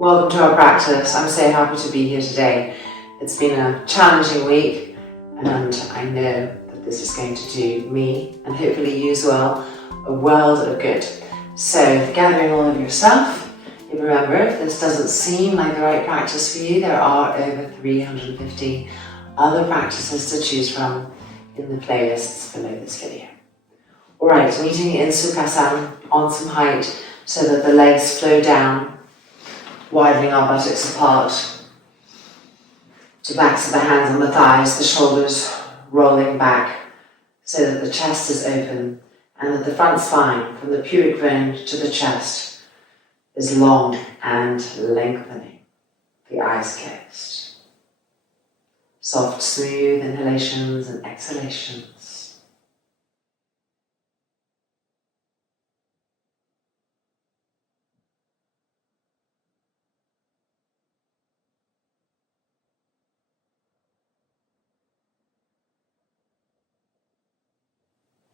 Welcome to our practice. I'm so happy to be here today. It's been a challenging week and I know that this is going to do me and hopefully you as well a world of good. So gathering all of your stuff, and remember if this doesn't seem like the right practice for you, there are over 350 other practices to choose from in the playlists below this video. Alright, meeting in Sukhasana on some height so that the legs flow down, widening our buttocks apart, the backs of the hands on the thighs, the shoulders rolling back so that the chest is open and that the front spine from the pubic bone to the chest is long and lengthening, the eyes closed. Soft, smooth inhalations and exhalations.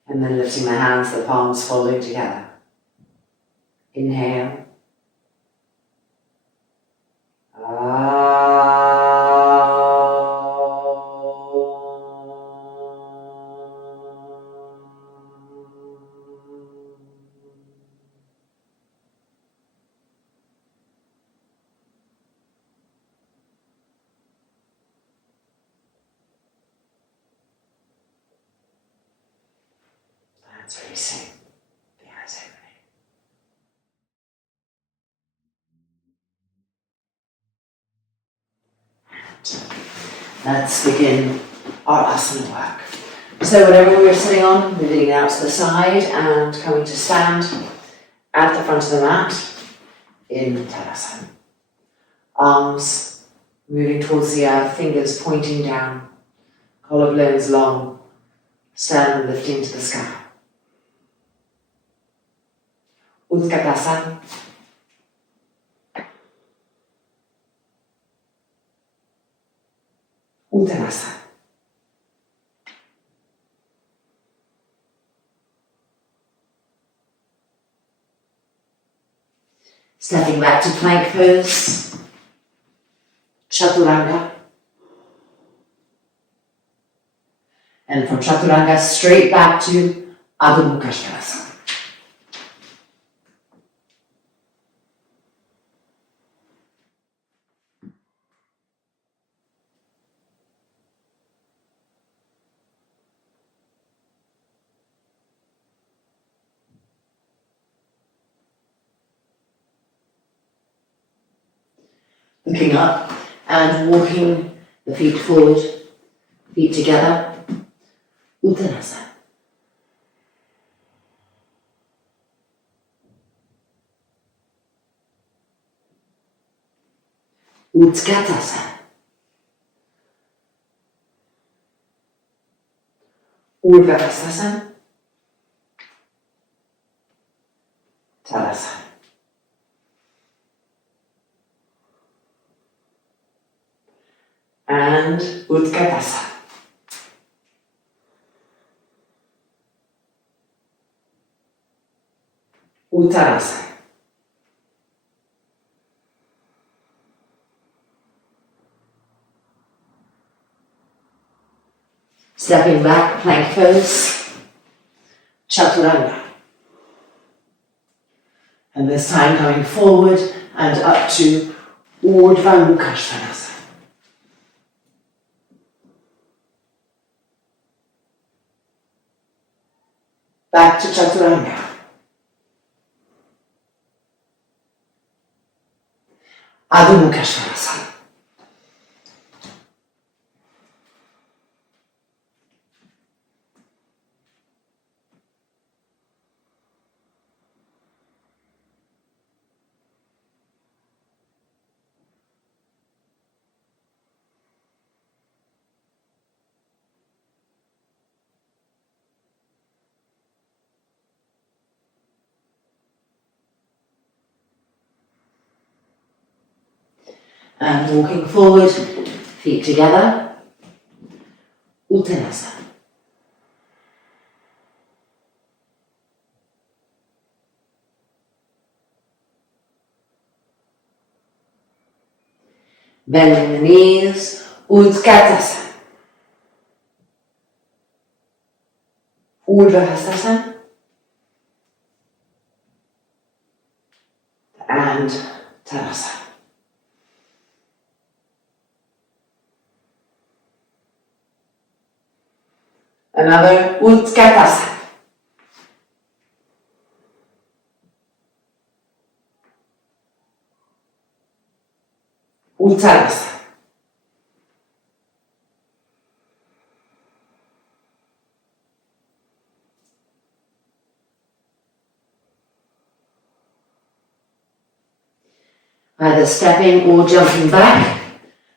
And then lifting the hands, the palms folding together. Inhale. Hands releasing, the eyes opening. Let's begin our asana work. So whatever we're sitting on, moving it out to the side and coming to stand at the front of the mat in Tadasana. Arms moving towards the earth, fingers pointing down, collarbones long, sternum lifting to the sky. Utkatasana. Uttanasana. Stepping back to plank pose, Chaturanga. And from Chaturanga straight back to Adho Mukha Svanasana. Looking up and walking the feet forward, feet together, Uttanasana. Utkatasana. Urdhvastasana. Tadasana. And Utkatasana. Uttanasana. Stepping back, plank pose, Chaturanga. And this time coming forward and up to Urdhva Mukha Svanasana. Back to Chaturanga. Adho Mukha Svanasana. And walking forward, feet together, Uttanasana. Bending the knees, Utkatasana. Urdhva and Tadasana. Another Utkatasana. Uttanasana. Either stepping or jumping back,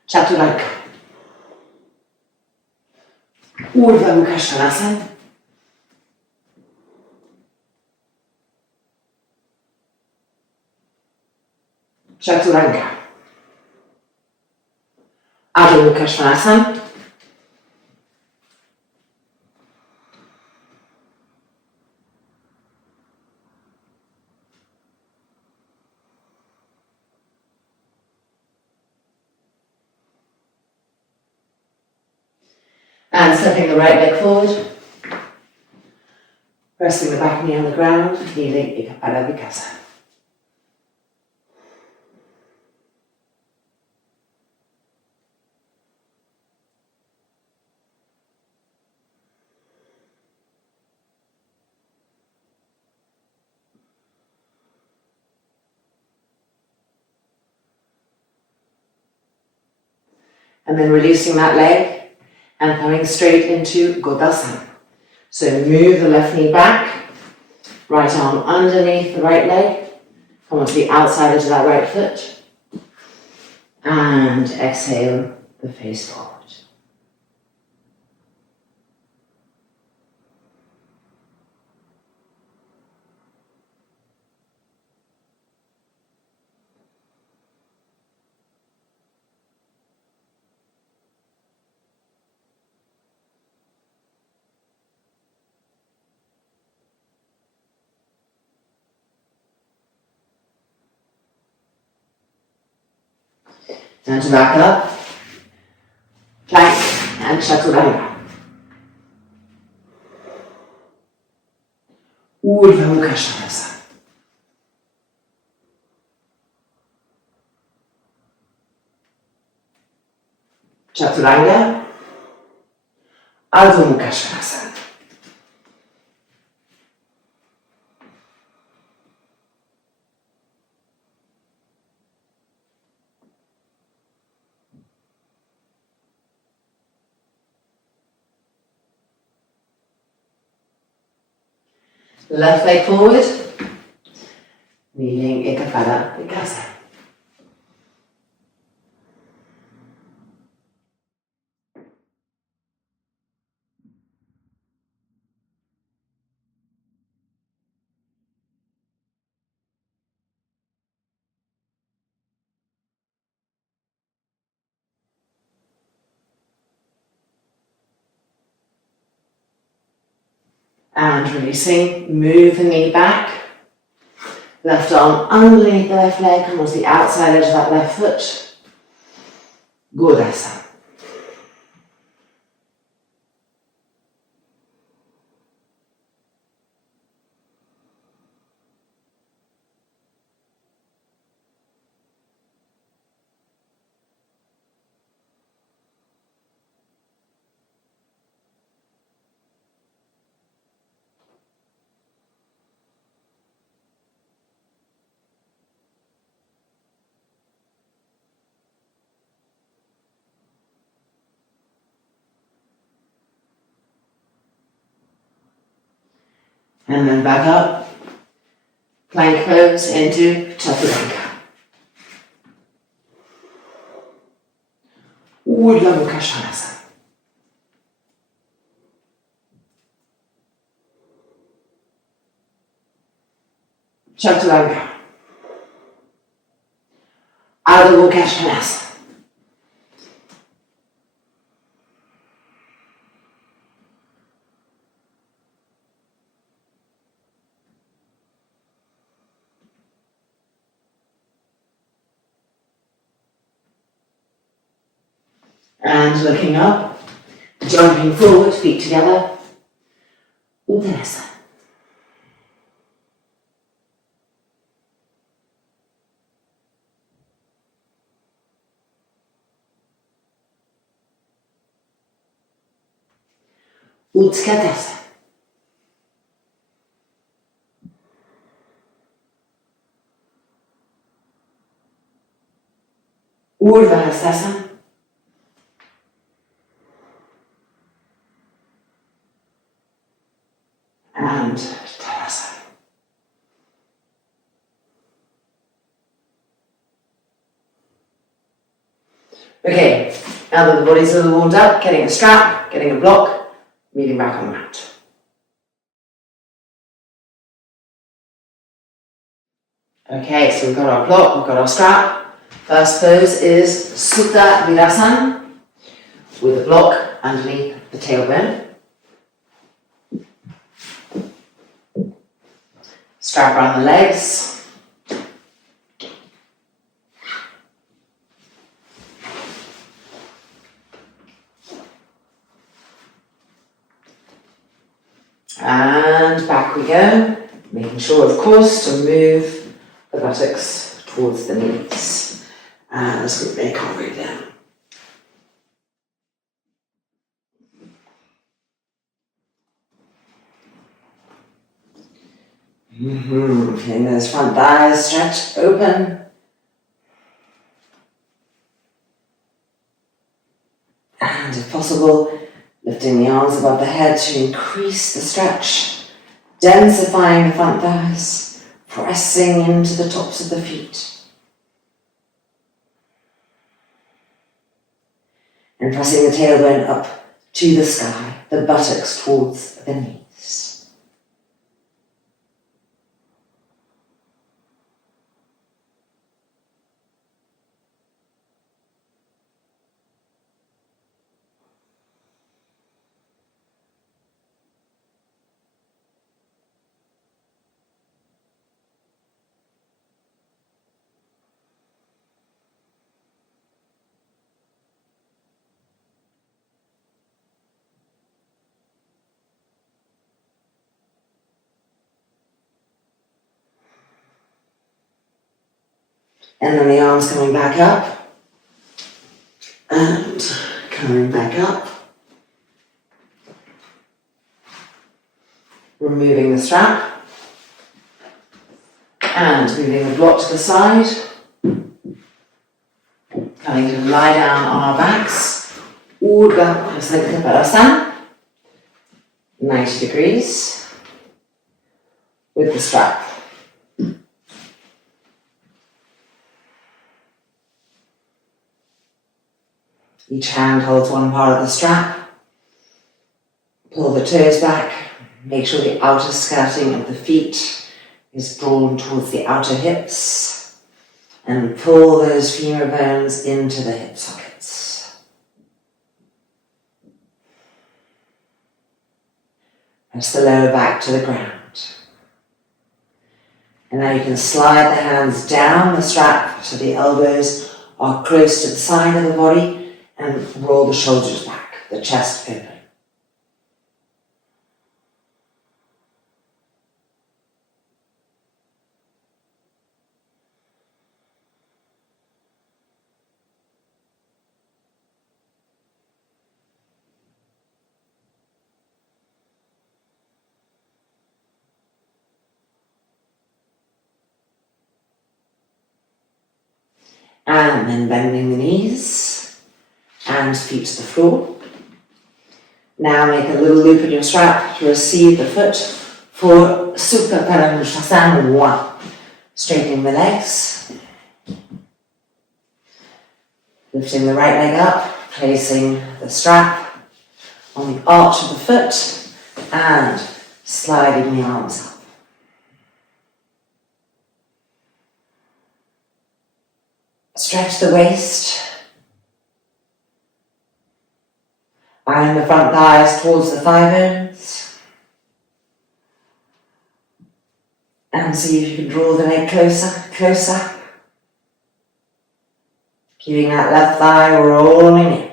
Chaturanga. Urdhva Mukha Svanasana. Chaturanga. Adho Mukha Svanasana. And stepping the right leg forward, resting the back knee on the ground, kneeling Ekapada Vikasana. And then releasing that leg and coming straight into Godasana. So move the left knee back, right arm underneath the right leg, come onto the outside edge of that right foot, and exhale the face forward. And to back up, plank and chaturanga. Urdhva Mukha Svanasana. Chaturanga, Adho Mukha Svanasana. Left leg forward, kneeling Ekapada Vikasana. And releasing, move the knee back, left arm underneath the left leg, come onto the outside edge of that left foot, Godasana. And then back up, plank pose into Chaturanga. Urdhva Mukha Svanasana. Chaturanga. Adho Mukha Svanasana. And looking up, jumping forward, feet together. Uttanasana. Utkatasana. Urdhvastasana. And Tadasana. Okay, now that the body's a little warmed up, getting a strap, getting a block, meeting back on the mat. Okay, so we've got our block, we've got our strap. First pose is Supta Virasana with a block underneath the tailbone. Strap around the legs. And back we go, making sure, of course, to move the buttocks towards the knees as we make our way down. Feeling those front thighs stretched open. And if possible, lifting the arms above the head to increase the stretch, densifying the front thighs, pressing into the tops of the feet. And pressing the tailbone up to the sky, the buttocks towards the knees. And then the arms coming back up, and coming back up. Removing the strap, and moving the block to the side. Coming to lie down on our backs. Urdhva Parasana, 90 degrees, with the strap. Each hand holds one part of the strap. Pull the toes back. Make sure the outer skirting of the feet is drawn towards the outer hips. And pull those femur bones into the hip sockets. Press the lower back to the ground. And now you can slide the hands down the strap so the elbows are close to the side of the body. And roll the shoulders back, the chest open. And then bending the knees. And feet to the floor. Now make a little loop in your strap to receive the foot for Supta Virasana 1. Straightening the legs. Lifting the right leg up, placing the strap on the arch of the foot and sliding the arms up. Stretch the waist. Iron the front thighs towards the thigh bones. And see if you can draw the leg closer. Keeping that left thigh rolling in.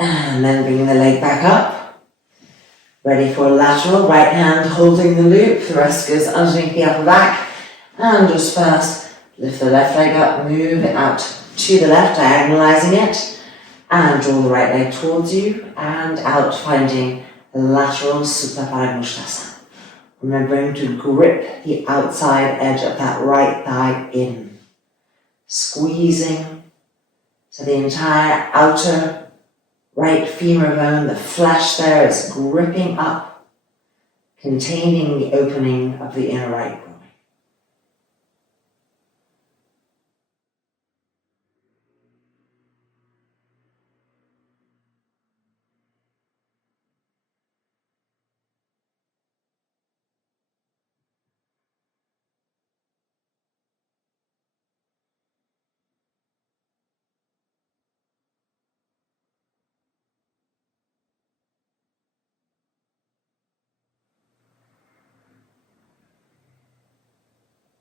And then bringing the leg back up. Ready for lateral, right hand holding the loop. The rest goes underneath the upper back. And just first, lift the left leg up, move it out to the left, diagonalizing it. And draw the right leg towards you and out, finding the lateral Supta Pada. Remembering to grip the outside edge of that right thigh in. Squeezing so the entire outer right femur bone, the flesh there, is gripping up, containing the opening of the inner right groin.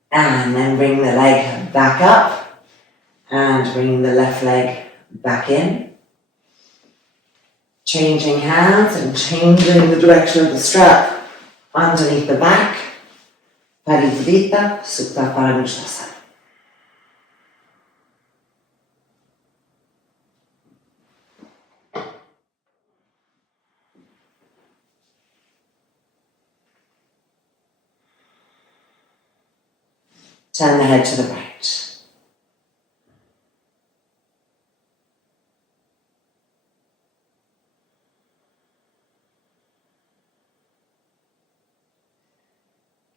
And then bring the leg back up and bring the left leg back in. Changing hands and changing the direction of the strap underneath the back. Paridita Supta Pada. Turn the head to the right.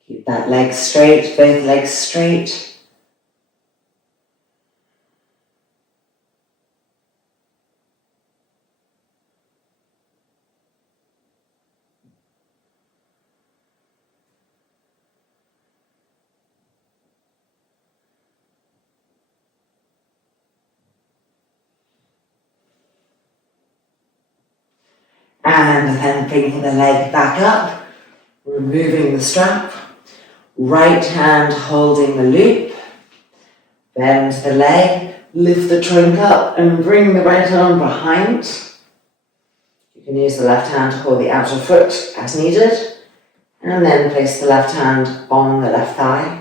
Keep that leg straight, both legs straight. And then bringing the leg back up, removing the strap, right hand holding the loop, bend the leg, lift the trunk up and bring the right arm behind. You can use the left hand to hold the outer foot as needed, and then place the left hand on the left thigh.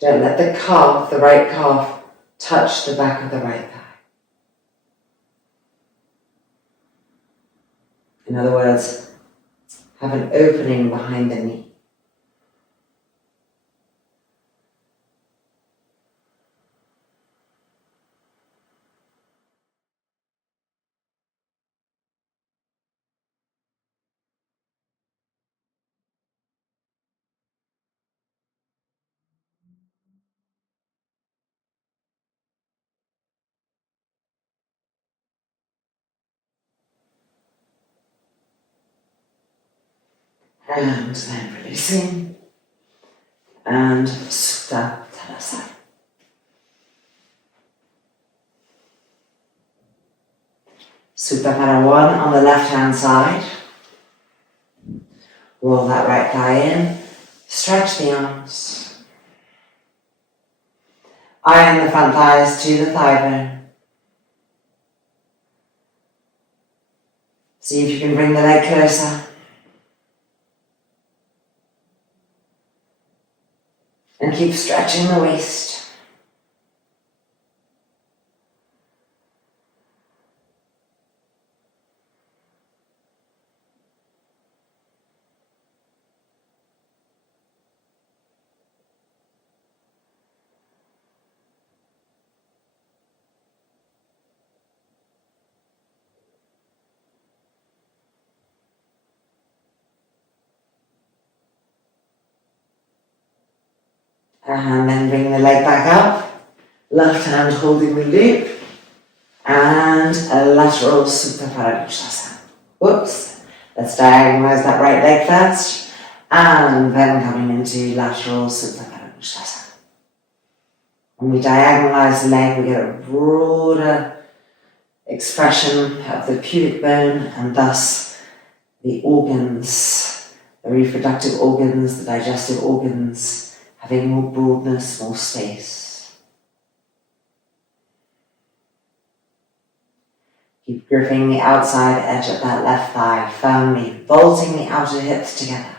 Don't let the calf, the right calf, touch the back of the right thigh. In other words, have an opening behind the knee. And then releasing. And Supta Pada. Supta Pada 1 on the left hand side. Roll that right thigh in. Stretch the arms. Iron the front thighs to the thigh bone. See if you can bring the leg closer. And keep stretching the waist. And then bring the leg back up, left hand holding the loop, and a lateral Supta Pada. Whoops, let's diagonalize that right leg first, and then coming into lateral Supta Pada. When we diagonalize the leg, we get a broader expression of the pubic bone, and thus the organs, the reproductive organs, the digestive organs, having more broadness, more space. Keep gripping the outside edge of that left thigh firmly, vaulting the outer hips together.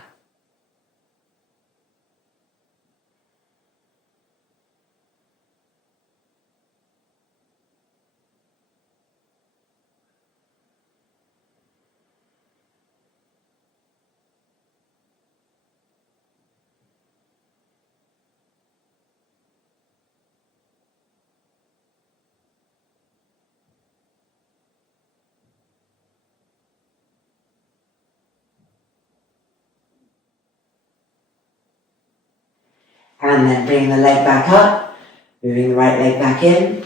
And then bring the leg back up, moving the right leg back in,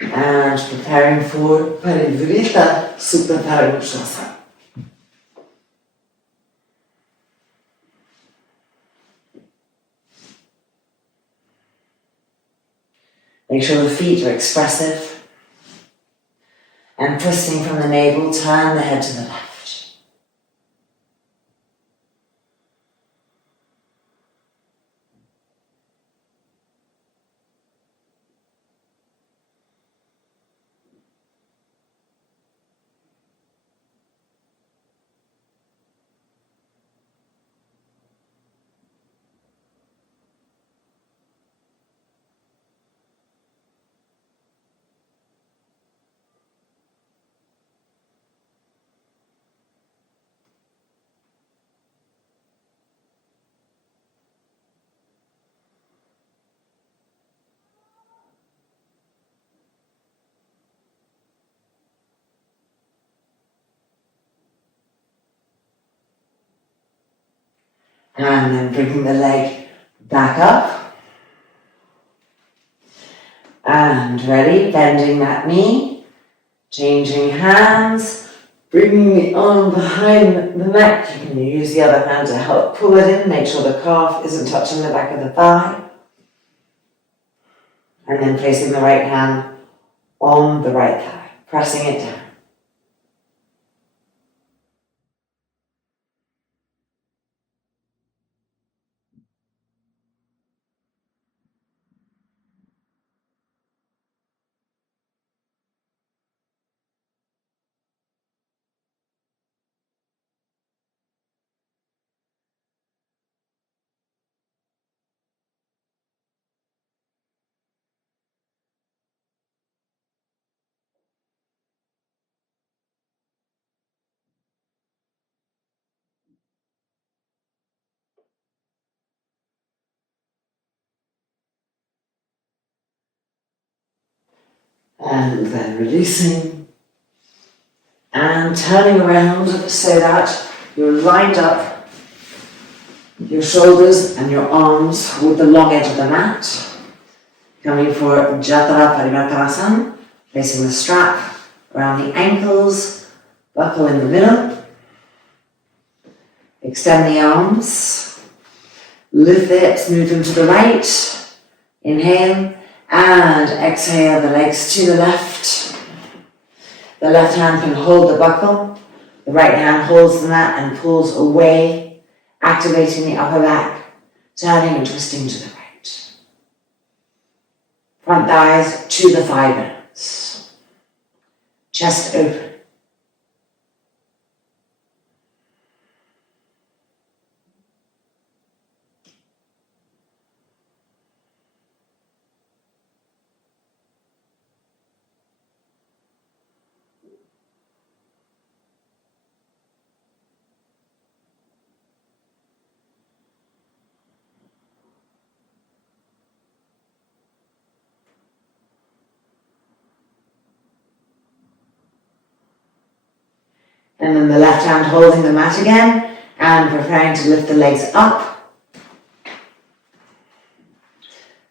and preparing for Parivrita Supta Paramukshasana. Make sure the feet are expressive, and twisting from the navel, turn the head to the left. And then bringing the leg back up. And ready, bending that knee, changing hands, bringing the arm behind the neck. You can use the other hand to help pull it in, make sure the calf isn't touching the back of the thigh. And then placing the right hand on the right thigh, pressing it down. And then releasing and turning around so that you're lined up, your shoulders and your arms with the long edge of the mat. Coming for Jatara Parivartanasana, placing the strap around the ankles, buckle in the middle. Extend the arms, lift the hips, move them to the right. Inhale. And exhale the legs to the left. The left hand can hold the buckle. The right hand holds the mat and pulls away, activating the upper back, turning and twisting to the right. Front thighs to the thigh bones. Chest open. And then the left hand holding the mat again and preparing to lift the legs up.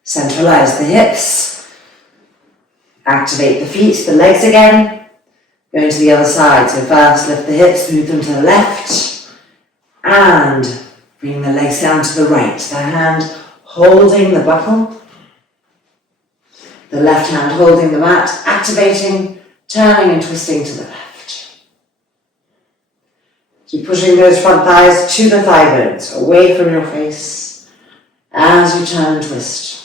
Centralize the hips. Activate the feet, the legs again. Going to the other side. So first lift the hips, move them to the left. And bring the legs down to the right. The hand holding the buckle. The left hand holding the mat, activating, turning and twisting to the left. Keep pushing those front thighs to the thigh bones, away from your face. as you turn and twist.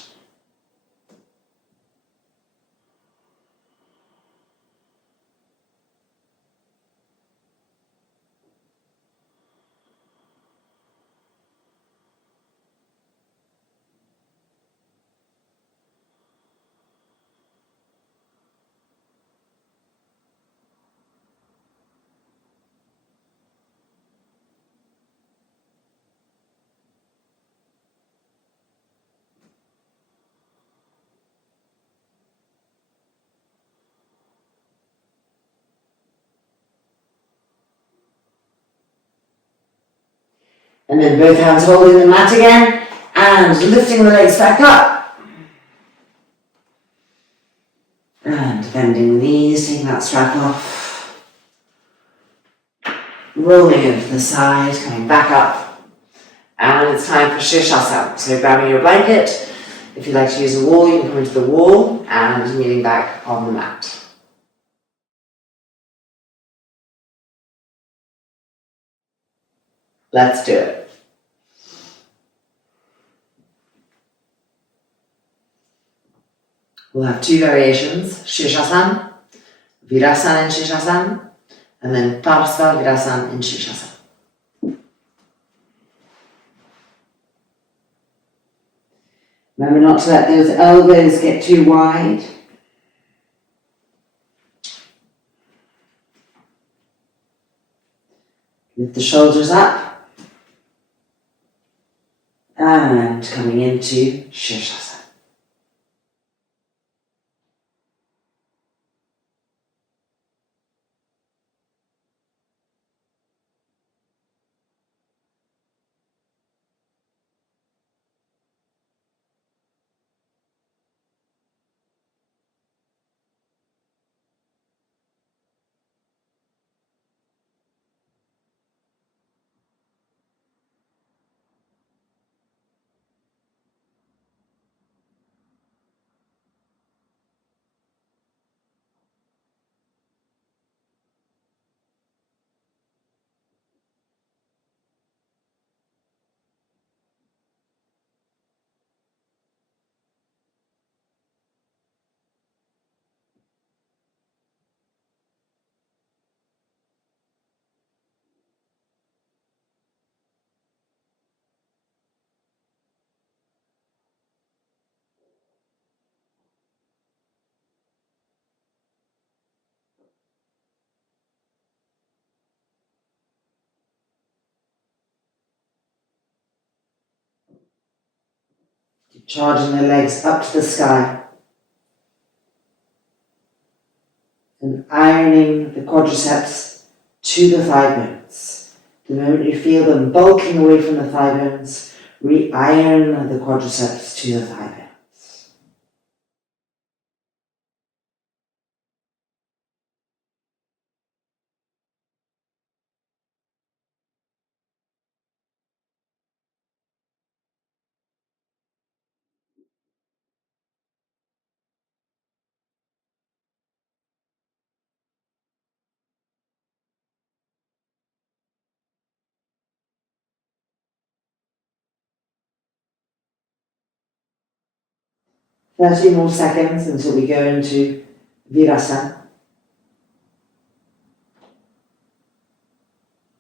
And then both hands holding the mat again and lifting the legs back up. And bending the knees, taking that strap off. Rolling over to the side, coming back up. And it's time for Shirshasana. So grabbing your blanket. If you'd like to use a wall, you can come into the wall and kneeling back on the mat. Let's do it. We'll have two variations, Shirshasana, Virasana in Shirshasana, and then Parsva Virasana in Shirshasana. Remember not to let those elbows get too wide. Lift the shoulders up. And coming into Shirshasana. Keep charging the legs up to the sky. And ironing the quadriceps to the thigh bones. The moment you feel them bulking away from the thigh bones, re-iron the quadriceps to the thigh bones. Thirty more seconds until we go into Virasana.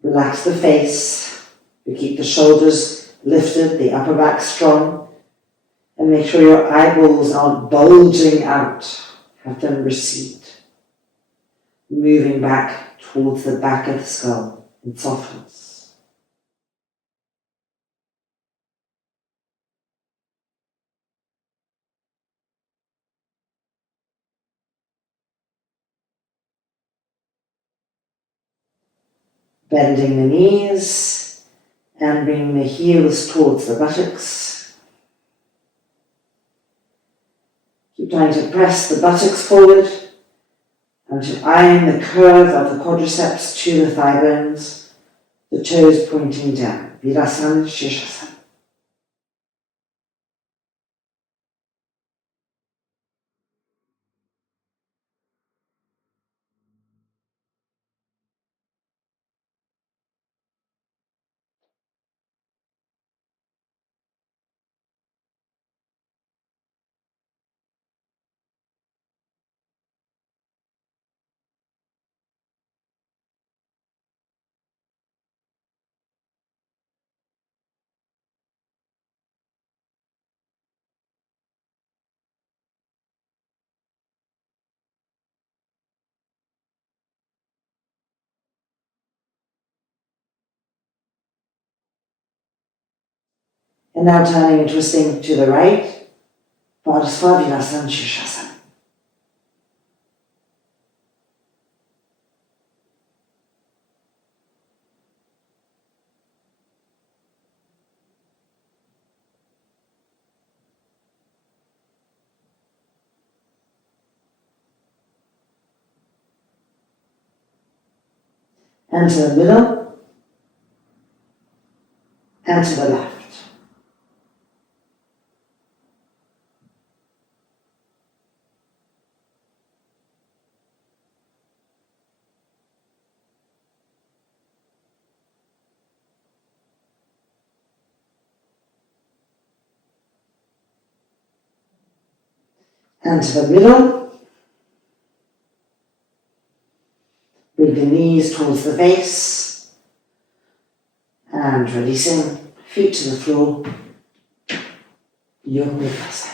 Relax the face. We keep the shoulders lifted, the upper back strong. And make sure your eyeballs aren't bulging out. Have them recede. Moving back towards the back of the skull in softness. Bending the knees and bringing the heels towards the buttocks. Keep trying to press the buttocks forward and to iron the curve of the quadriceps to the thigh bones, the toes pointing down. Virasana, Shirshasana. And now turning and twisting to the right, Padasvavilasana Shirshasana. And to the middle, and to the left. And to the middle, bring the knees towards the face, and releasing feet to the floor, Yoga Vinyasa.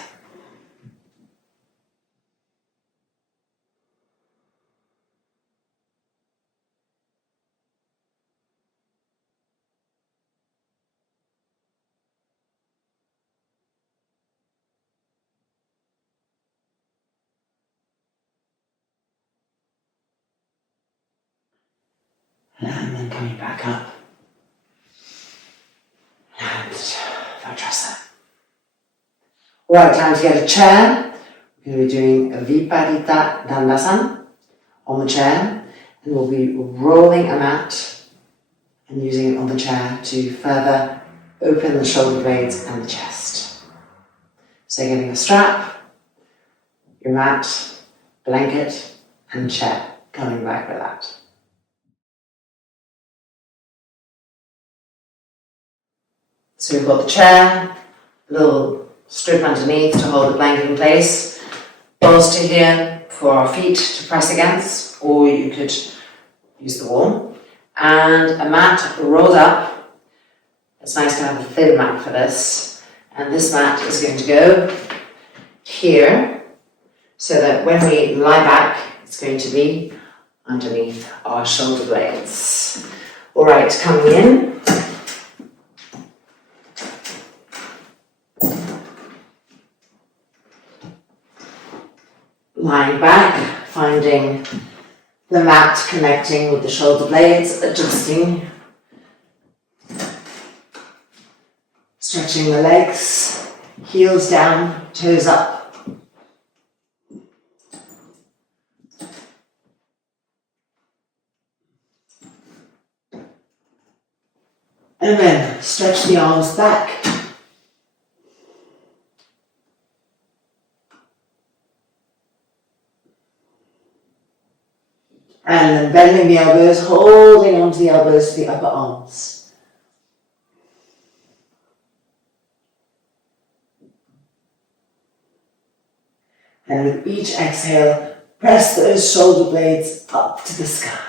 And then coming back up. And Vajrasana. Alright, time to get a chair. We're going to be doing a Viparita Dandasana on the chair. And we'll be rolling a mat and using it on the chair to further open the shoulder blades and the chest. So getting a strap, your mat, blanket, and chair. Coming back with that. So we've got the chair, a little strip underneath to hold the blanket in place, bolster here for our feet to press against, or you could use the wall, and a mat rolled up. It's nice to have a thin mat for this, and this mat is going to go here, so that when we lie back, it's going to be underneath our shoulder blades. All right, coming in. Lying back, finding the mat connecting with the shoulder blades, adjusting, stretching the legs, heels down, toes up. And then stretch the arms back. And then bending the elbows, holding onto the elbows to the upper arms. And with each exhale, press those shoulder blades up to the sky.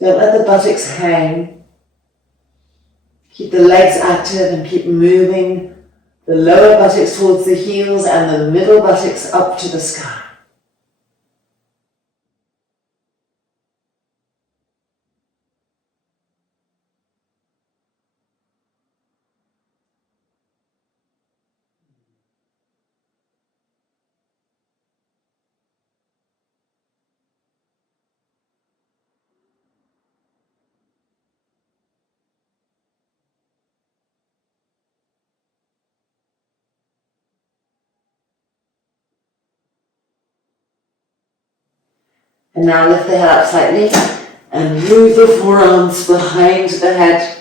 Don't let the buttocks hang. Keep the legs active and keep moving the lower buttocks towards the heels and the middle buttocks up to the sky. And now lift the head up slightly and move the forearms behind the head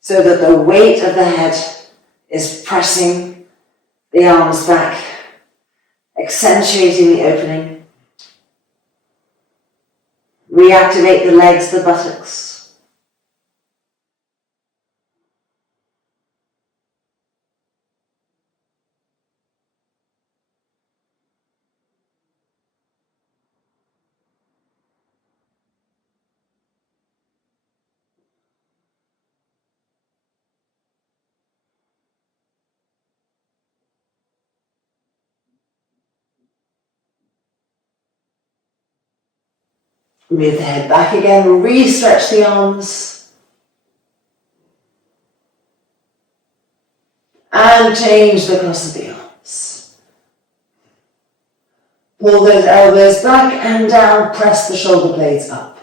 so that the weight of the head is pressing the arms back, accentuating the opening. Reactivate the legs, the buttocks. Move the head back again, re-stretch the arms. And change the cross of the arms. Pull those elbows back and down, press the shoulder blades up.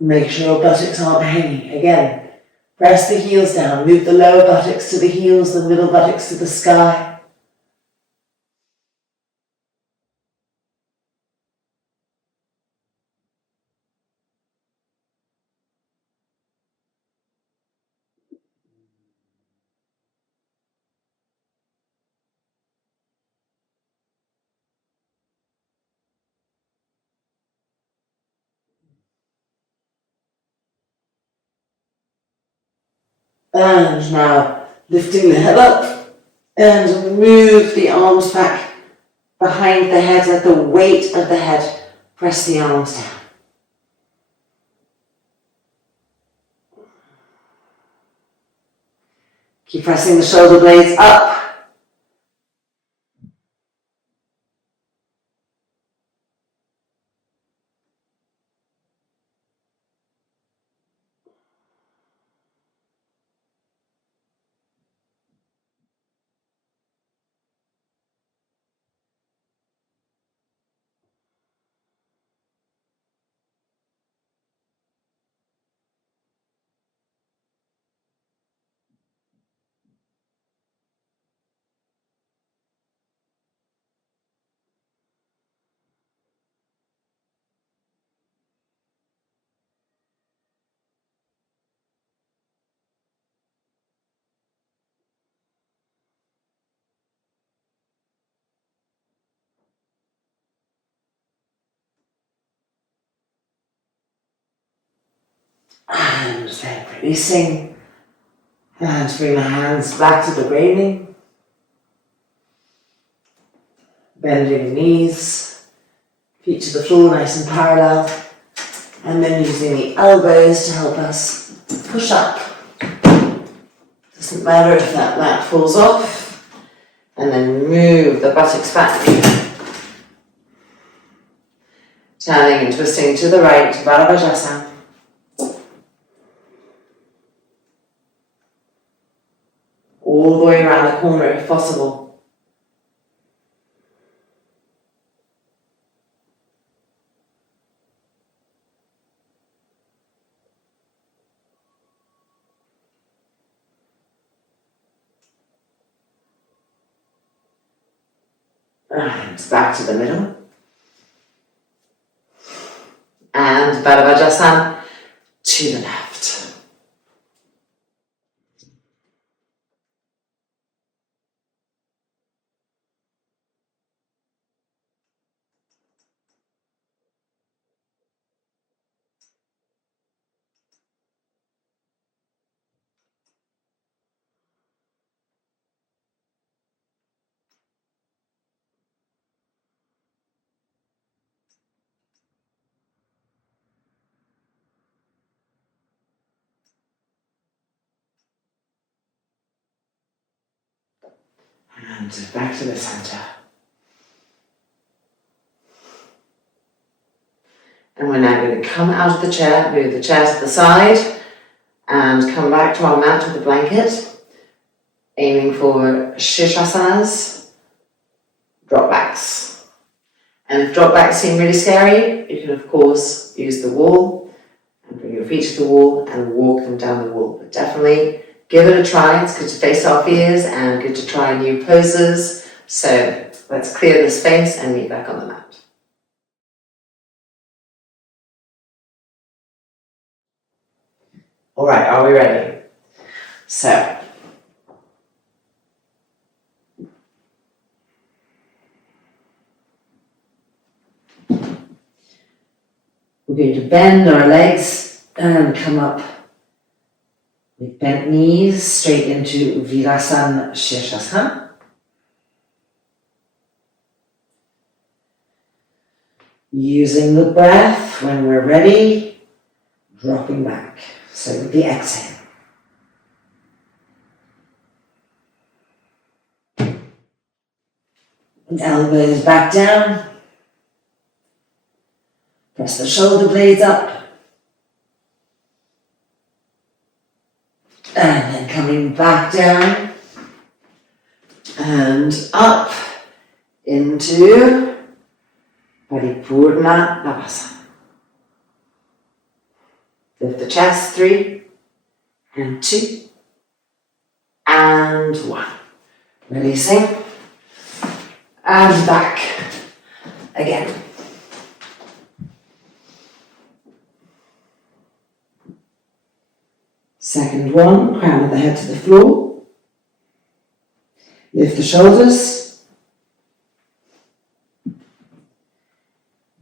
Make sure your buttocks aren't hanging. Again, press the heels down. Move the lower buttocks to the heels, the middle buttocks to the sky. And now, lifting the head up and move the arms back behind the head. Let the weight of the head press the arms down. Keep pressing the shoulder blades up. And then releasing. And bring the hands back to the grading. Bending the knees. Feet to the floor, nice and parallel. And then using the elbows to help us push up. Doesn't matter if that mat falls off. And then move the buttocks back. Turning and twisting to the right, Backbends. All the way around the corner if possible. And back to the middle. And Backbends to the left. And back to the center. And we're now going to come out of the chair, move the chair to the side, and come back to our mat with a blanket, aiming for Shirsasanas, dropbacks. And if dropbacks seem really scary, you can of course use the wall and bring your feet to the wall and walk them down the wall. But definitely give it a try. It's good to face our fears and good to try new poses. So let's clear the space and meet back on the mat. All right, are we ready? So, We're going to bend our legs and come up with bent knees straight into Virasana Shirshasana. Using the breath when we're ready, dropping back. So with the exhale. And elbows back down. Press the shoulder blades up. And then coming back down and up into Paripurna Navasana. Lift the chest, 3 and 2 and 1. Releasing and back again. Second one, crown of the head to the floor. Lift the shoulders.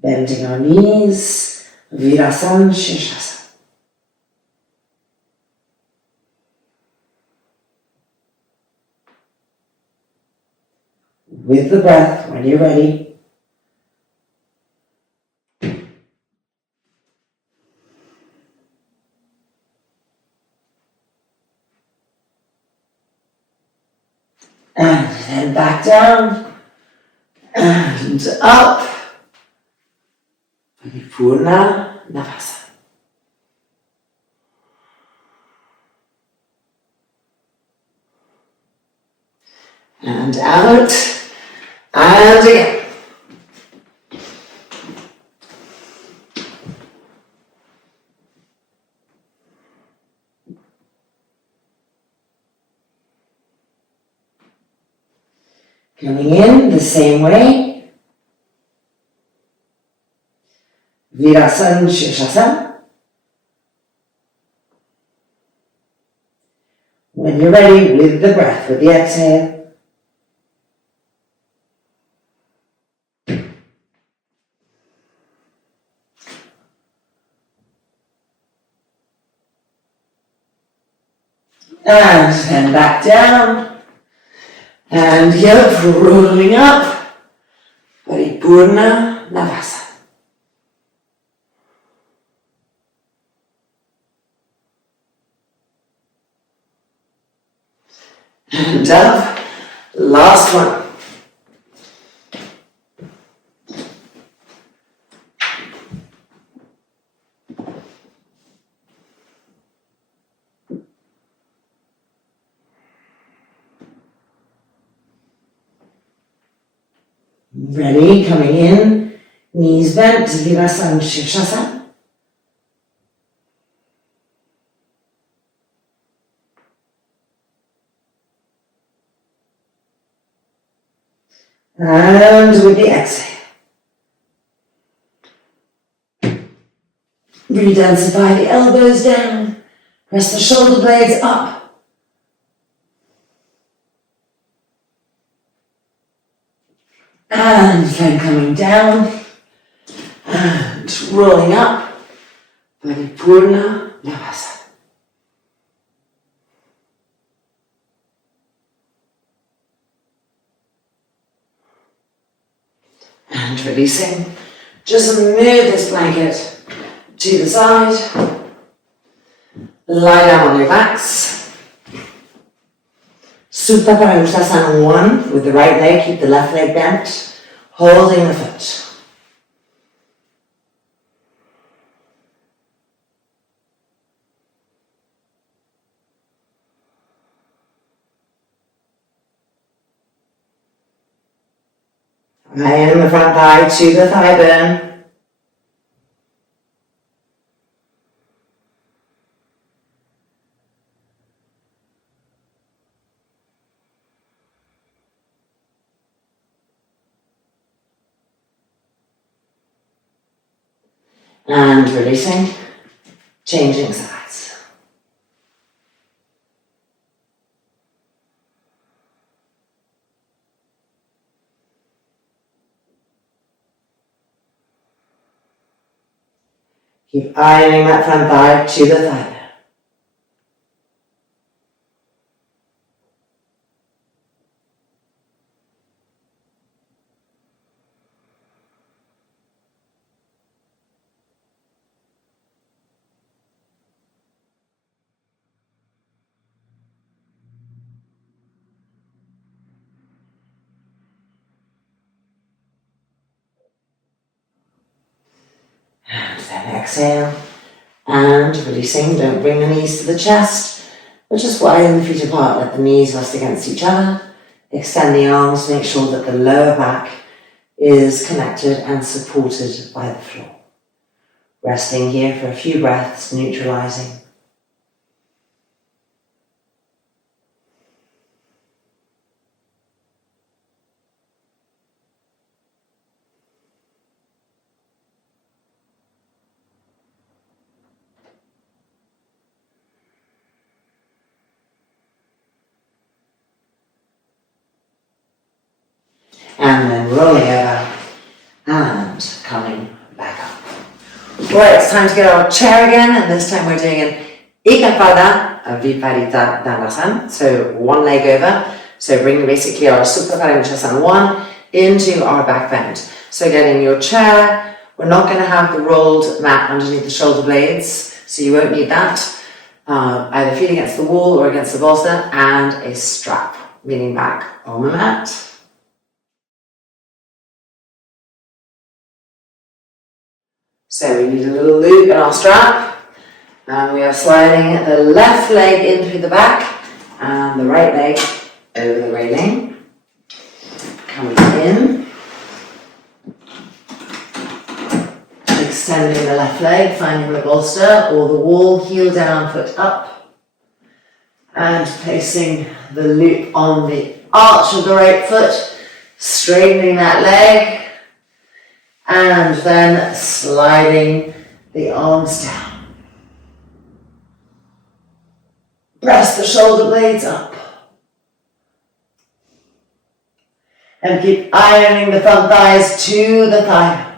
Bending our knees. Virasana Shirshasana. With the breath, when you're ready, and then back down and up. Paripurna Navasana. And out and again. Coming in the same way. Virasana Shirshasana. When you're ready, with the breath, with the exhale. And then back down. And yep, rolling up. Paripurna Navasana. And up. Last one. Ready, coming in, knees bent, Virasana Shirshasana. And with the exhale. Redensify the elbows down, press the shoulder blades up. And then coming down and rolling up, Paripurna Navasana. And releasing. Just move this blanket to the side. Lie down on your backs. Supta Parayusthasana 1 with the right leg, keep the left leg bent, holding the foot. Hand the front thigh to the thigh bone. And releasing, changing sides. Keep ironing that front thigh to the thigh. And then exhale. And releasing, don't bring the knees to the chest, but just widen the feet apart, let the knees rest against each other. Extend the arms, make sure that the lower back is connected and supported by the floor. Resting here for a few breaths, neutralizing. And then rolling over and coming back up. Right, it's time to get our chair again, and this time we're doing an Ekapada Viparita Dandasana. So one leg over. So bring basically our Supta Parinchasana 1 into our back bend. So again, in your chair, we're not going to have the rolled mat underneath the shoulder blades, so you won't need that. Either feet against the wall or against the bolster, and a strap, leaning back on the mat. So we need a little loop in our strap, and we are sliding the left leg in through the back and the right leg over the railing. Coming in, extending the left leg, finding the bolster or the wall, heel down, foot up, and placing the loop on the arch of the right foot, straightening that leg. And then sliding the arms down. Press the shoulder blades up. And keep ironing the front thighs to the thigh.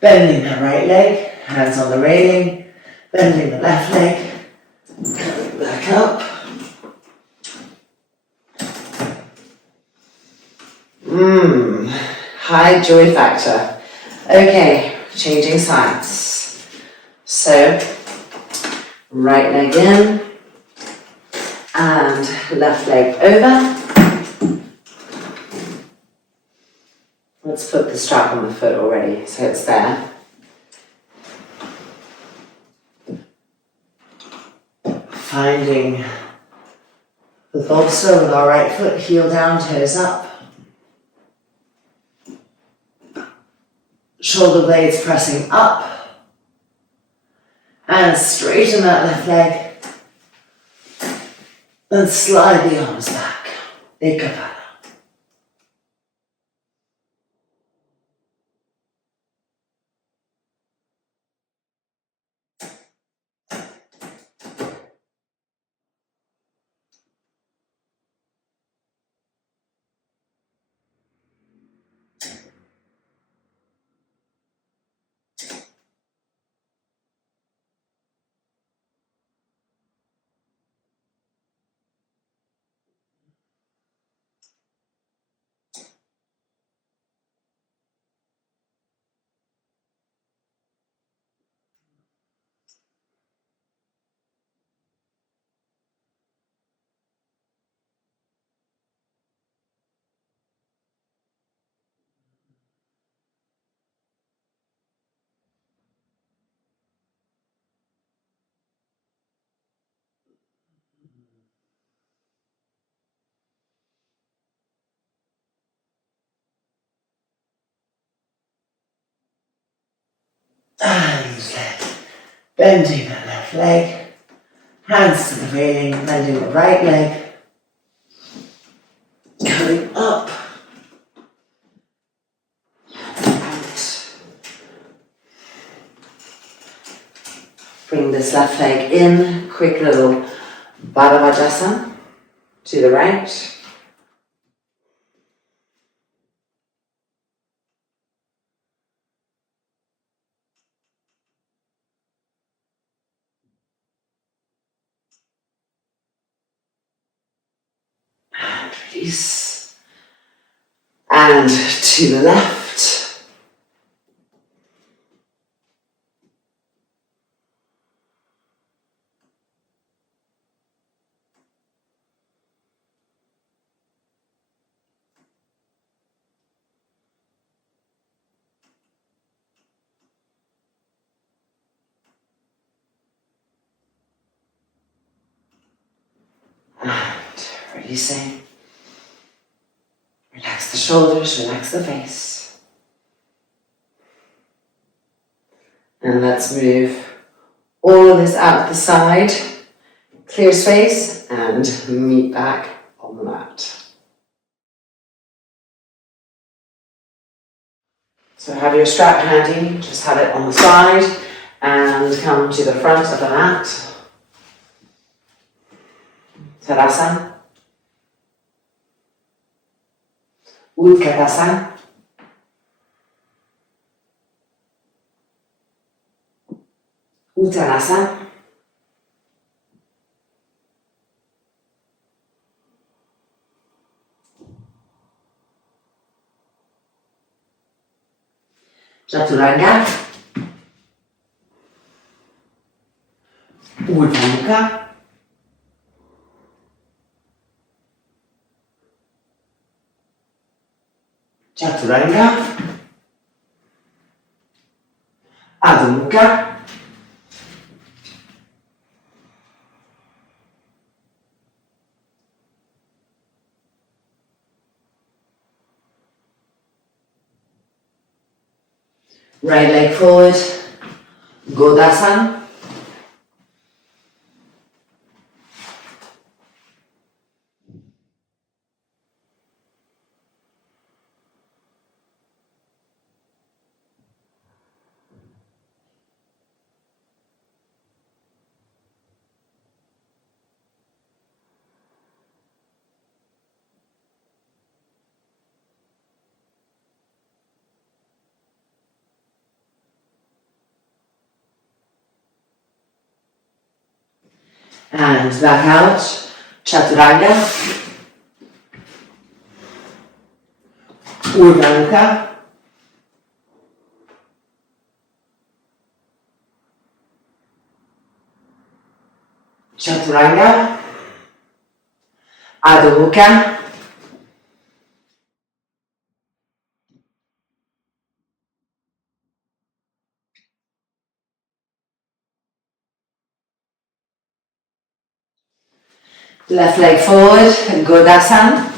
Bending the right leg, hands on the railing, bending the left leg, coming back up. High joy factor. Okay, changing sides. So, right leg in and left leg over. Let's put the strap on the foot already, so it's there. Finding the bolster with our right foot, heel down, toes up. Shoulder blades pressing up. And straighten that left leg. And slide the arms back. Ekapada. And bending that left leg, hands to the railing, bending the right leg, coming up, out. Bring this left leg in, quick little Baddha to the right. And release. And to the left. And releasing. Relax the shoulders, relax the face. And let's move all of this out the side. Clear space and meet back on the mat. So have your strap handy, just have it on the side and come to the front of the mat. Tadasana. Utkatasana. Uttanasana. Chaturanga. Urdhva Mukha. Chaturanga. Adho Mukha. Right leg forward, Godasana. And back out, Chaturanga, Urdhva Mukha, Chaturanga, Adho Mukha, left leg forward, Godasana.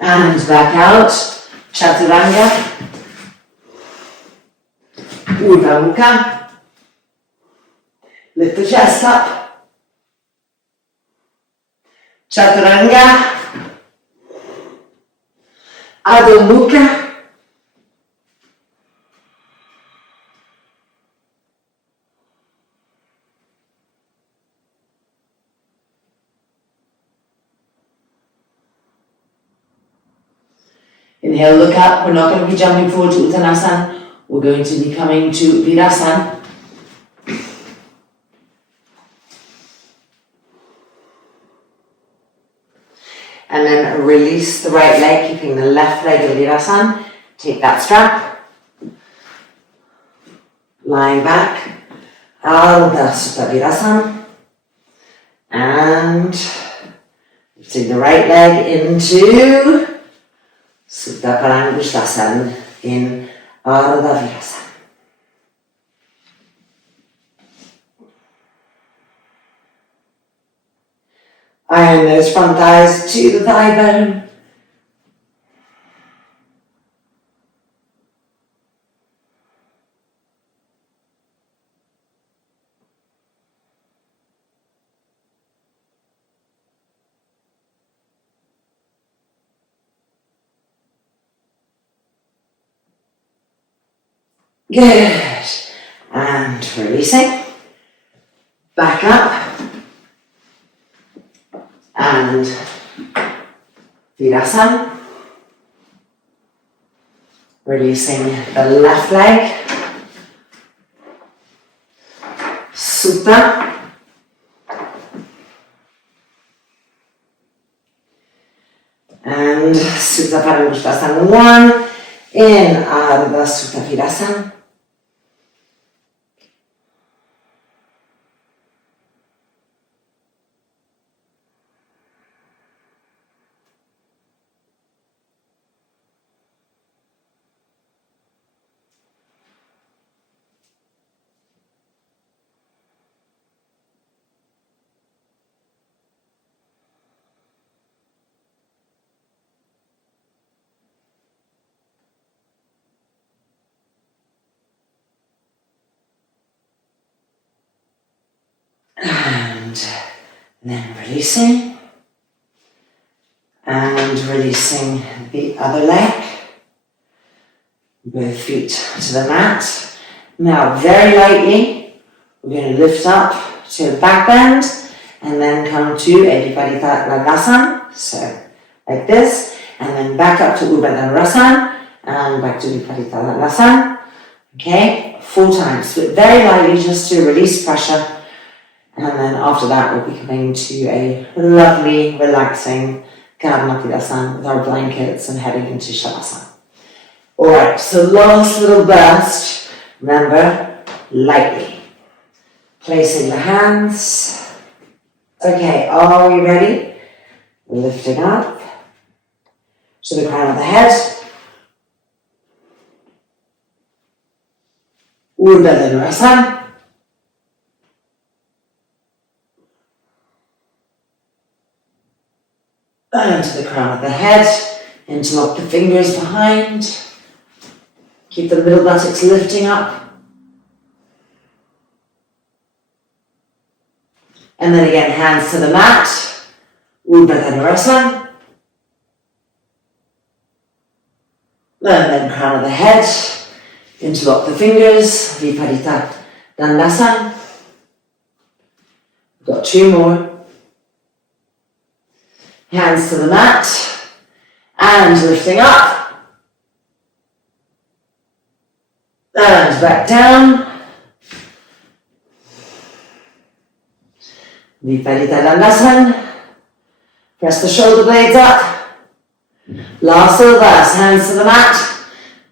And back out, Chaturanga, Urdhva Mukha, lift the chest up, Chaturanga, Adho Mukha, inhale, look up. We're not going to be jumping forward to Uttanasana. We're going to be coming to Virasana. and then release the right leg, keeping the left leg in Virasana. Take that strap, lying back, Ardha Sutta Virasana, and lifting the right leg into Supta Padangusthasana in Ardha Virasana. Iron those front thighs to the thigh bone. Good. And releasing. Back up. And Virasana. Releasing the left leg. Supta. And Supta Padangusthasana 1 in Ardha Sutta Virasana. And then releasing. And releasing the other leg. Both feet to the mat. Now very lightly, we're going to lift up to a back bend and then come to Viparita Dandasana. So like this. And then back up to Urdhva Dhanurasana and back to Viparita Dandasana. Okay, 4 times. But very lightly just to release pressure. And then after that, we'll be coming to a lovely, relaxing Karnapidasana with our blankets and heading into Shavasana. Alright, so last little burst. Remember, lightly. Placing the hands. Okay, are we ready? Lifting up to the crown of the head. Urdhva Dhanurasana. And to the crown of the head, interlock the fingers behind, keep the middle buttocks lifting up, and then again hands to the mat, Urdhva Dhanurasana, and then crown of the head, interlock the fingers, Viparita Dandasana. Got 2 more. Hands to the mat, and lifting up, and back down, Viparita Dandasana, press the shoulder blades up, last little burst, hands to the mat,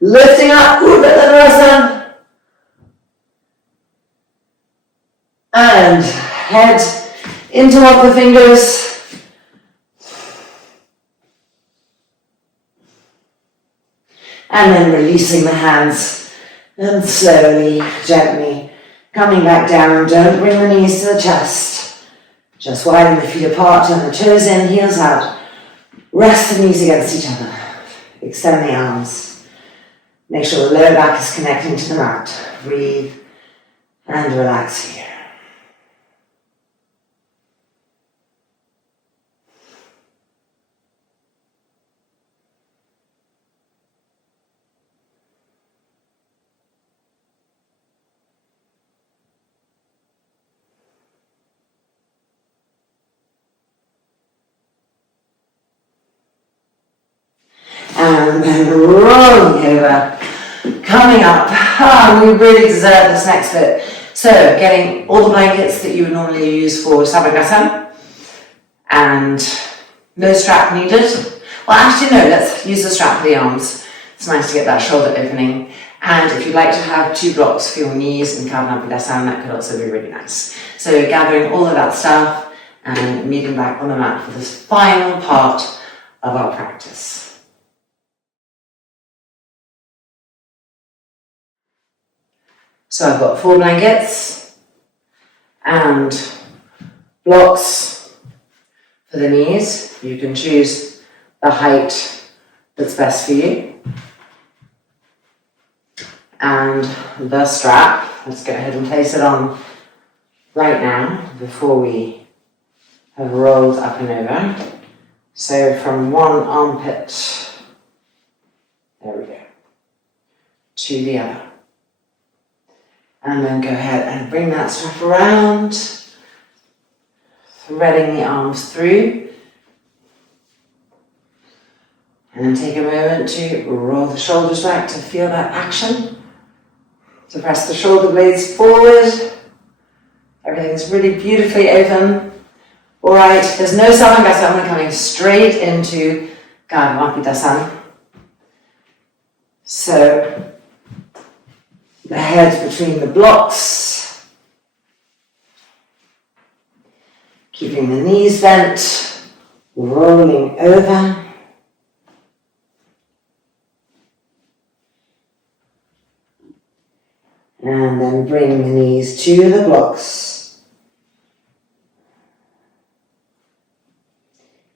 lifting up, Urdhva Dhanurasana, and head, interlock the fingers, and then releasing the hands and slowly, gently coming back down. Don't bring the knees to the chest. Just widen the feet apart, turn the toes in, heels out. Rest the knees against each other. Extend the arms. Make sure the lower back is connecting to the mat. Breathe and relax here. And then rolling over, coming up. We really deserve this next bit. So getting all the blankets that you would normally use for Sabagasana and No strap needed. Well, actually no, let's use the strap for the arms. It's nice to get that shoulder opening. And if you'd like to have 2 blocks for your knees in Kavanapadasan, that could also be really nice. So gathering all of that stuff and meeting back on the mat for this final part of our practice. So I've got 4 blankets and blocks for the knees. You can choose the height that's best for you. And the strap, let's go ahead and place it on right now before we have rolled up and over. So from one armpit, there we go, to the other. And then go ahead and bring that strap around, threading the arms through. And then take a moment to roll the shoulders back to feel that action. To press the shoulder blades forward. Everything's really beautifully open. All right, there's no Savangasana. We're coming straight into Kavanapadasan. So, the head between the blocks. Keeping the knees bent. Rolling over. And then bring the knees to the blocks.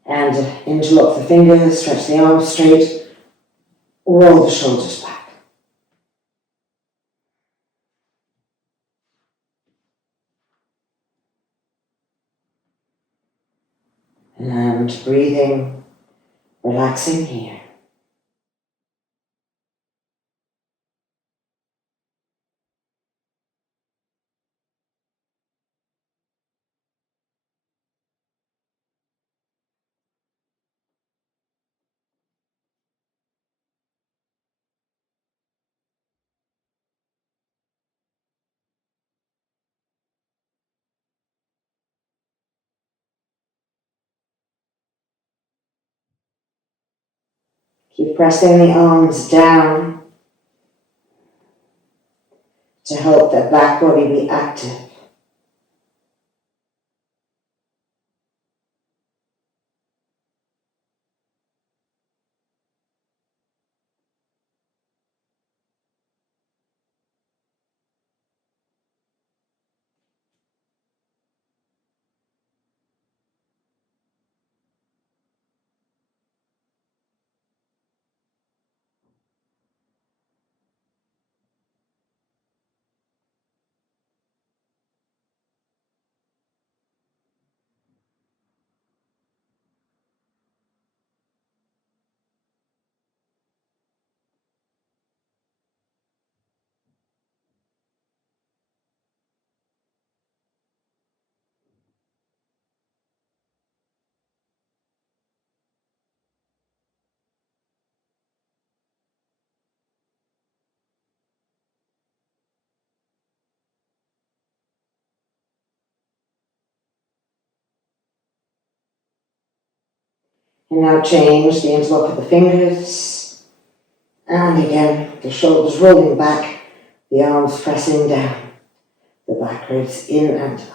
And interlock the fingers, stretch the arms straight, roll the shoulders back. And breathing, relaxing here. Keep pressing the arms down to help the back body be active. And now change the interlock of the fingers. And again, the shoulders rolling back, the arms pressing down, the back ribs in and up.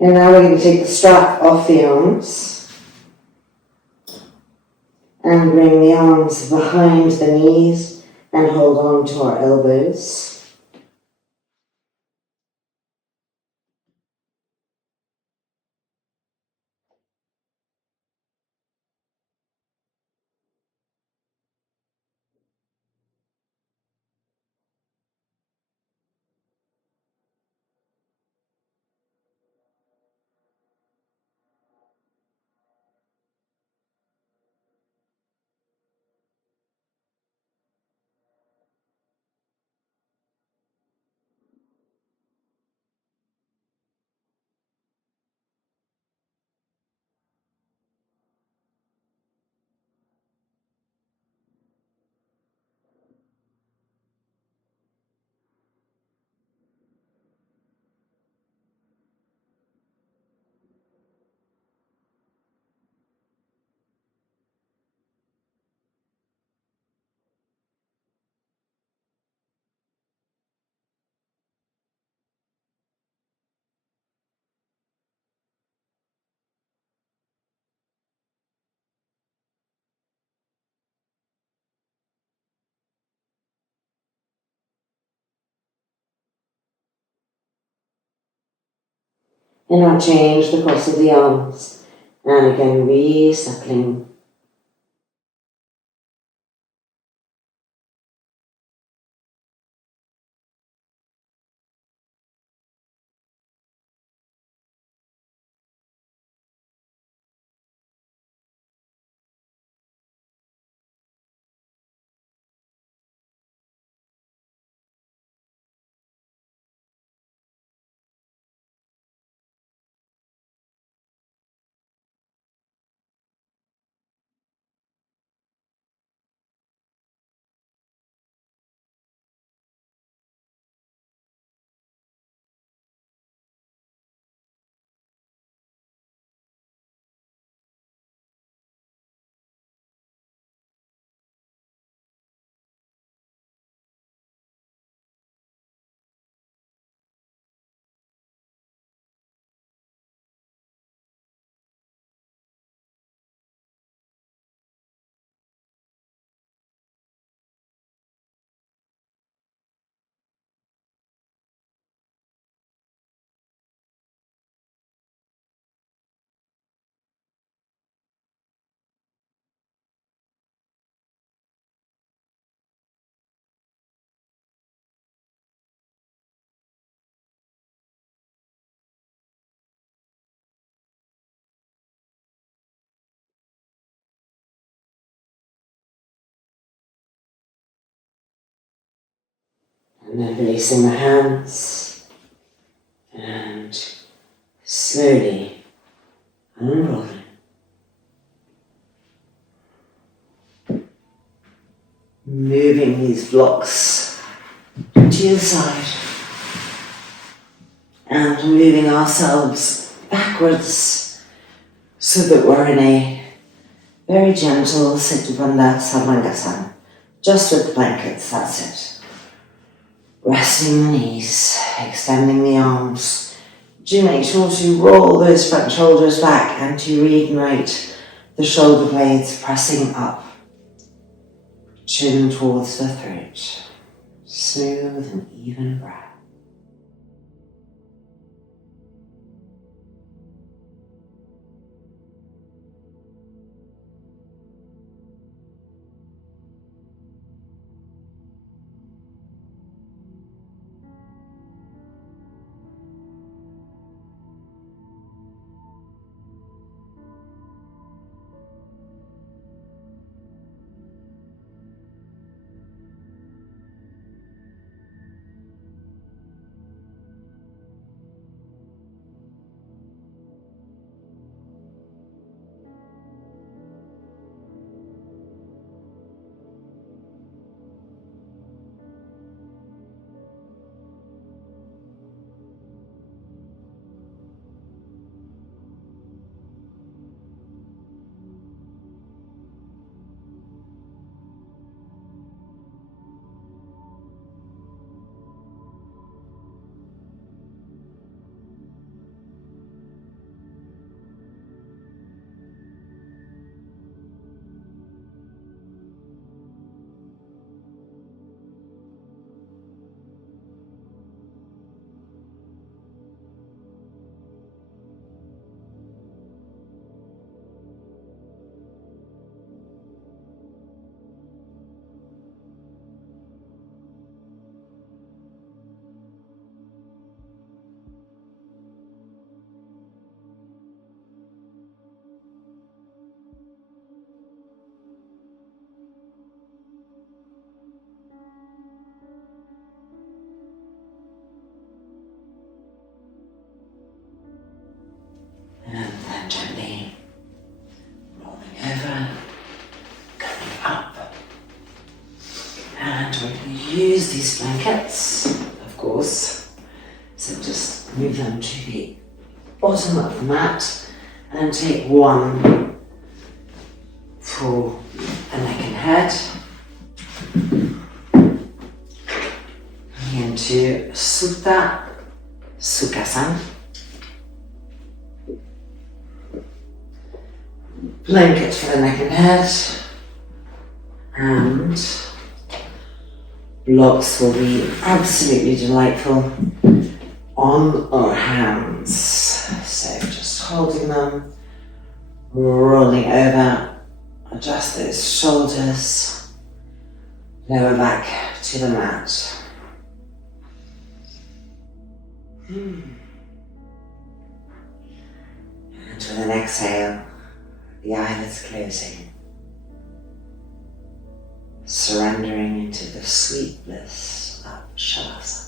And now we're going to take the strap off the arms and bring the arms behind the knees and hold on to our elbows. And now change the cross of the arms. And again, resettling. And then releasing the hands. And slowly unrolling. Moving these blocks to the side. And moving ourselves backwards so that we're in a very gentle Siddhavandha Samangasana. Just with the blankets, that's it. Resting the knees, extending the arms. Do make sure to roll those front shoulders back and to reignite the shoulder blades, pressing up. Chin towards the throat. Smooth and even breath. use these blankets, of course. So just move them to the bottom of the mat and take one for the neck and head. Into Supta Sukhasana. Blanket for the neck and head, and blocks will be absolutely delightful on our hands. So just holding them, rolling over, adjust those shoulders, lower back to the mat. And with an exhale, the eyelids closing, surrendering into the sweet bliss of Shavasana.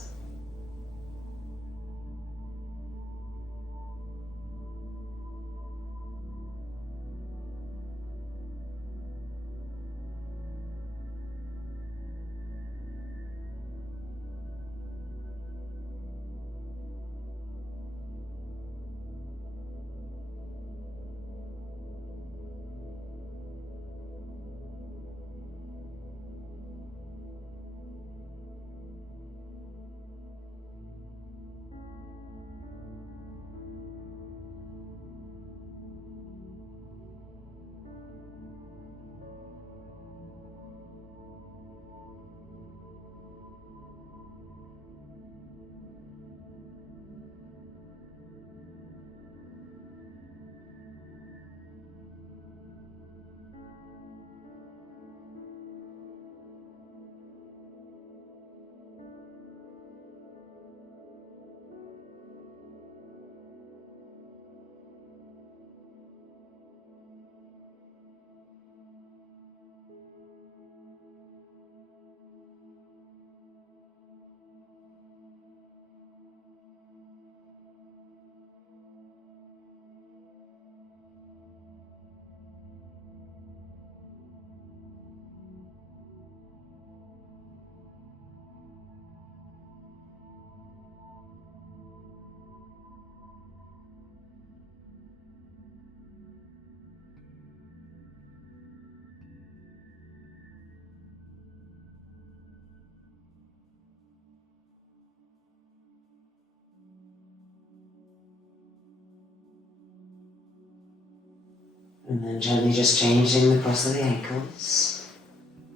And then gently just changing the cross of the ankles,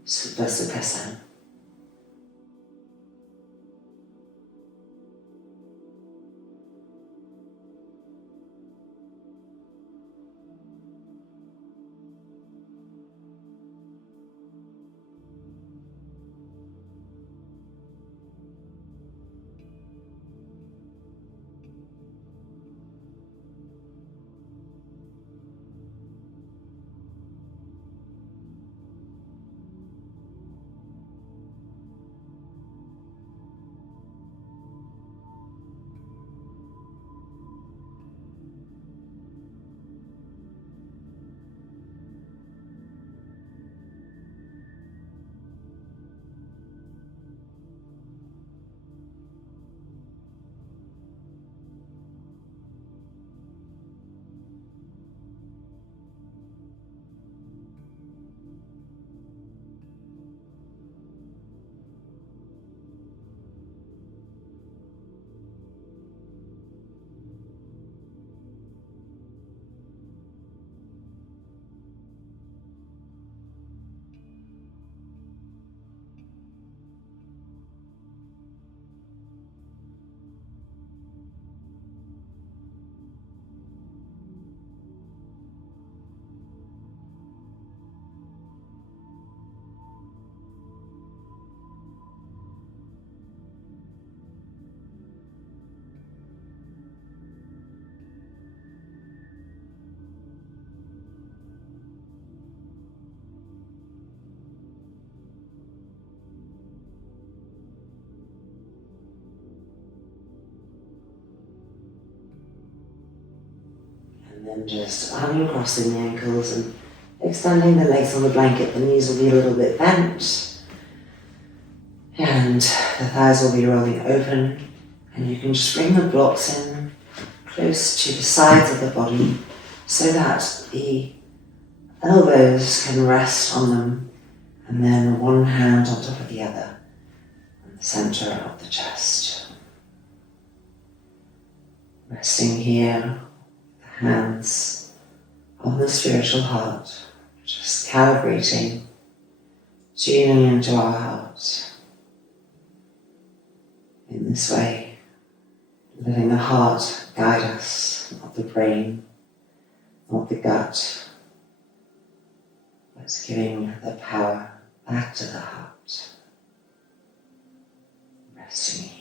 Supta Sukhasana. And then just uncrossing the ankles and extending the legs on the blanket. The knees will be a little bit bent. And the thighs will be rolling open, and you can just bring the blocks in close to the sides of the body so that the elbows can rest on them, and then one hand on top of the other in the center of the chest. Resting here, the hands on the spiritual heart, just calibrating, tuning into our heart. In this way, letting the heart guide us, not the brain, not the gut, but giving the power back to the heart. Resting here.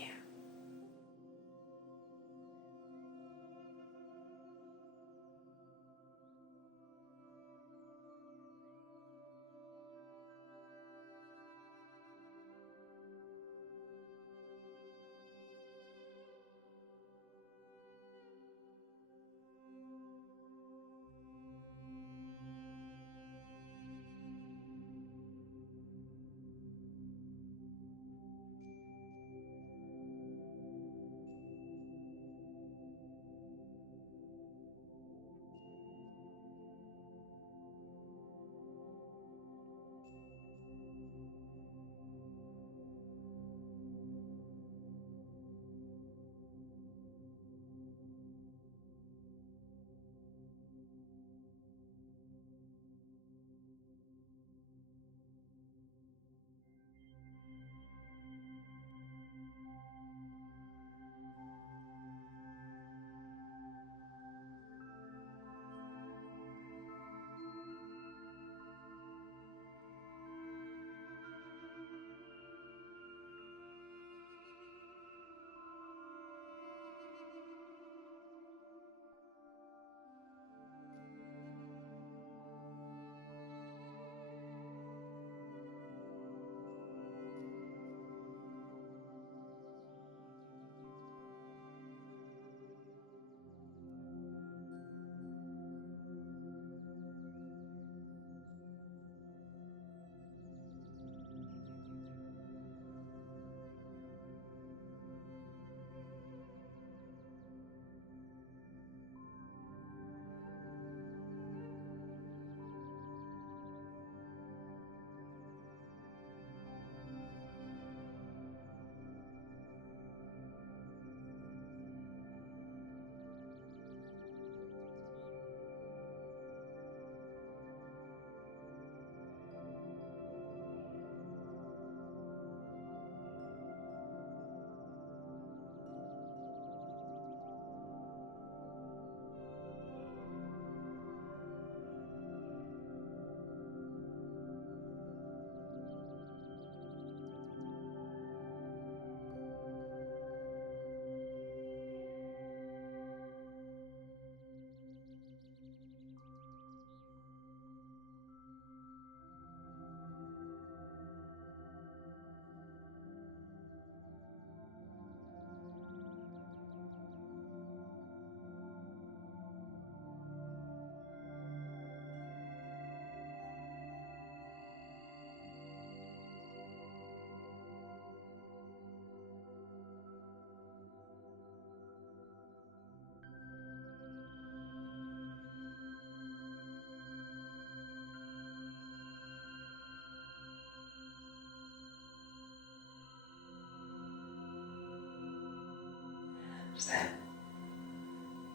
Then,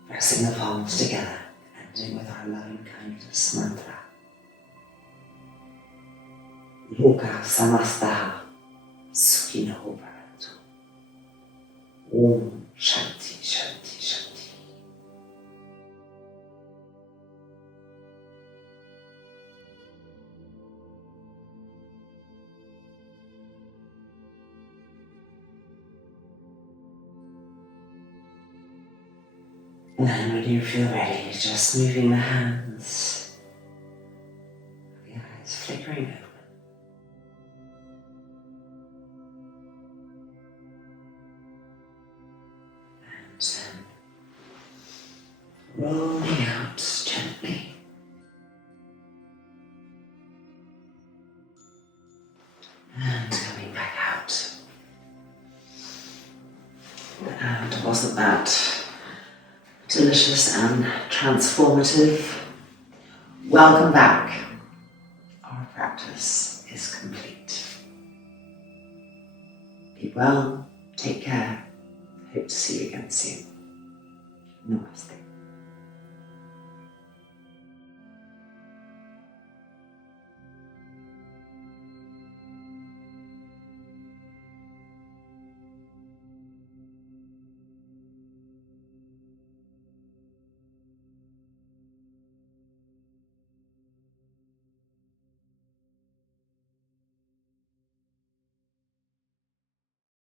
pressing the palms together, ending with our loving kindness mantra. Loka samasta sukhino bhavantu. Om Shanti Shanti Shanti. And then when you feel ready, just moving the hands, the eyes flickering open. And then rolling out gently. And coming back out. And wasn't that delicious and transformative? Welcome back. Our practice is complete. Be well, take care. Hope to see you again soon. Namaste.